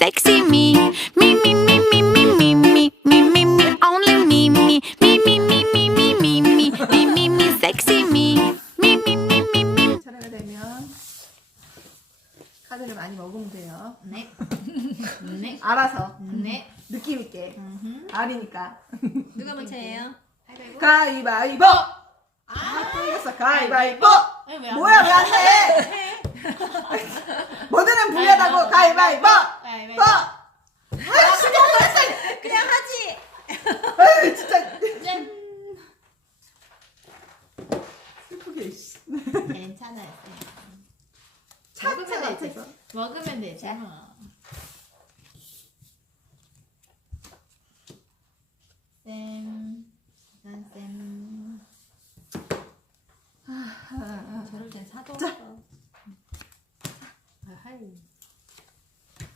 sexy me. Me, me, me, me, me, me, me, me, me, me, only me, me, me, me, me, me, me, me, me, me, me, me, sexy me. Me, me, me, me, me. 차례가 되면 카드를 많이 먹으면 돼요. 네. 네. 알아서 네. 느낌 있게 알이니까. 누가 먼저예요? 가위바위보. 가위바위보. 아, 또 이겼어. 가위바위보. 에, 왜안 뭐야 왜안 돼? 뭐드는 불리하다고 가위바위보. 가위바위보. 보. 아, 신경 쓰였어. 그냥 하지. 아유 진짜 짠. 슬프게. 이씨. 괜찮아요. 차차 먹으면 되지. 같아서. 먹으면 되지. 뭐. 쌤. 난 쌤. 저럴 땐 사도. 아하이.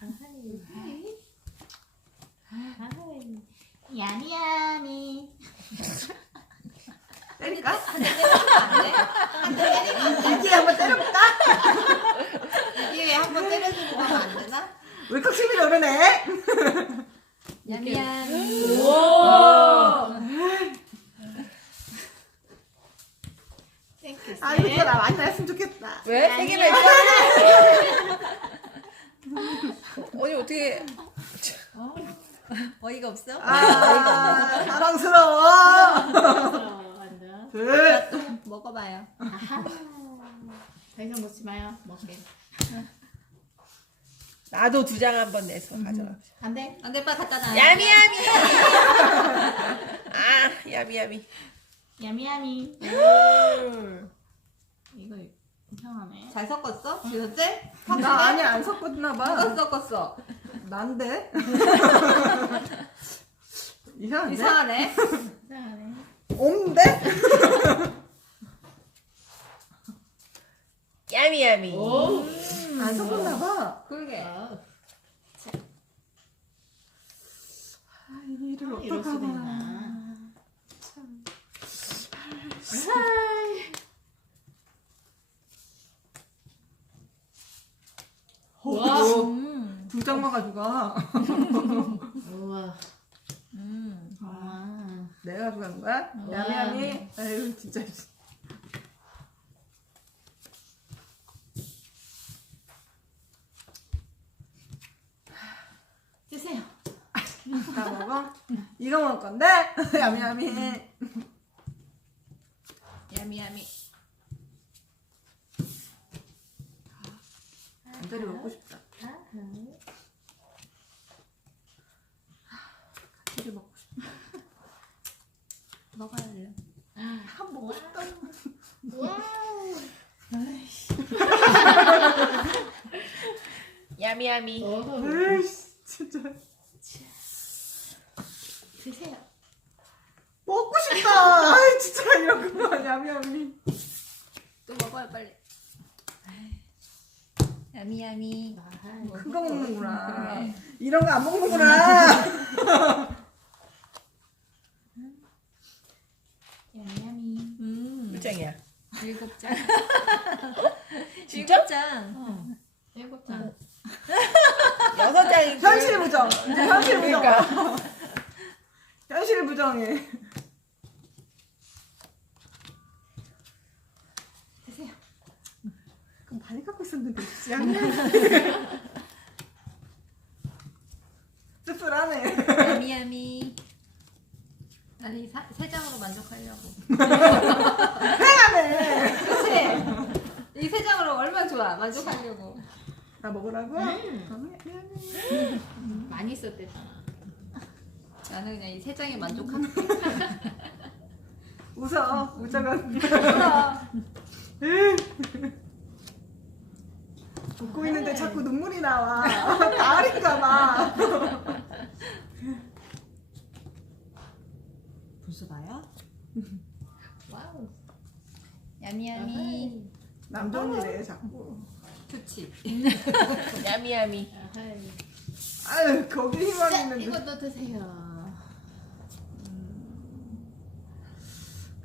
아하이. 아하이. 야미야미. 때릴까? 안 돼? 이게 한번 때려볼까? 이게 한번 때려주고 가면 안 되나? 물컥 심이 오르네. 야미야미. 땡큐 아 이거 나 많이 했으면 좋겠다. 왜? 세 개나 있잖아. 언니 어떻게 어이가 없어? 아 사랑스러워. 완전. 둘. 먹어봐요. 더 이상 먹지 마요. 먹게. 나도 두 장 한번 내서 가져가. 안 돼? 안 돼, 빨리 갖다 놔. 야미야미. 아 야미야미. 야미야미. 음. 이거 이상하네. 잘 섞었어? 지었지? 나 아니 안 섞었나 봐. 섞었어? 난데. 이상한데? 이상하네. 이상하네. 없는데? 야미 야미. 오. 안 섞었나 봐. 그러게. 어, 아, 이를 이럴 수도 어떡하나. 있나. 우와. 두 장만 가져가. 우와. 음. 아. 내가 가져가는 거야? 우와. 야미야미. 아유 진짜. 드세요. 다 먹어? 이거 먹을 건데? 야미야미. 야미야미. 완전히 먹고 싶다. 이제 먹고 싶다. 먹어야 돼요. 한 싶다. 야미야미. 에이씨 진짜. 드세요. 먹고 싶다. 아이 진짜 이런 거 야미야미. 또 먹어요 빨리. 야미야미. 큰 거 먹는구나. 그래. 이런 거 안 먹는구나. 야미야미. 음. 몇 장이야? 일곱 장. 진짜? 일곱 장. 어. 일곱 장. 여섯 장이. 현실 부정. 현실 부정. 그러니까. 현실 부정해. 드세요. 그럼 많이 갖고 있었는데. 씁쓸하네. 야미야미. 아니 사, 세 장으로 만족하려고. 해야네. 이 세 장으로 얼마나 좋아 만족하려고. 나 먹으라고? 어, 미안해. 많이 썼대잖아. 나는 그냥 이 세 장에 만족하는. 웃어. 웃자면. 웃고 있는데 자꾸 눈물이 나와. 가을인가 봐. 벌써 나야? 와우. 야미야미. 남정이래 자꾸. 좋지. 야미야미. 아유 거기 희망 자, 있는데. 이것도 드세요.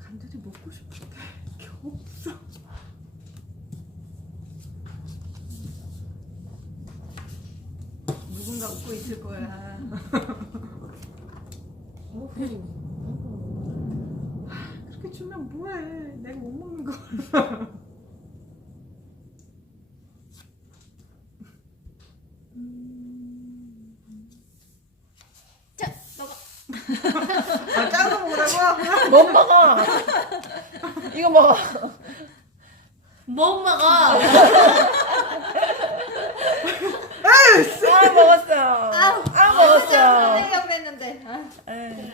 간절히 먹고 싶은데 게 없어. 누군가 먹고 있을 거야. 그렇게 주면 뭐해? 내가 못 먹는 거. 자, 먹어. 아, 거 먹으라고? 못 먹어. 이거 먹어. 못 먹어. 아 먹었어. 아 먹었어. 내려고 그랬는데. 아, 에이,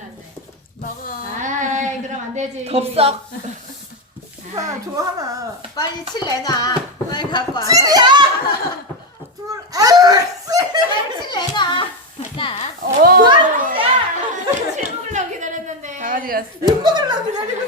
먹어. 아이, 그럼 안 되지. 덥석. 자, 줘 하나. 빨리 칠 내놔. 빨리 갖고 와. 둘, 내놔. 나. 오. 칠 먹으려고 기다렸는데. 강아지 갔어. 먹으려고 기다리고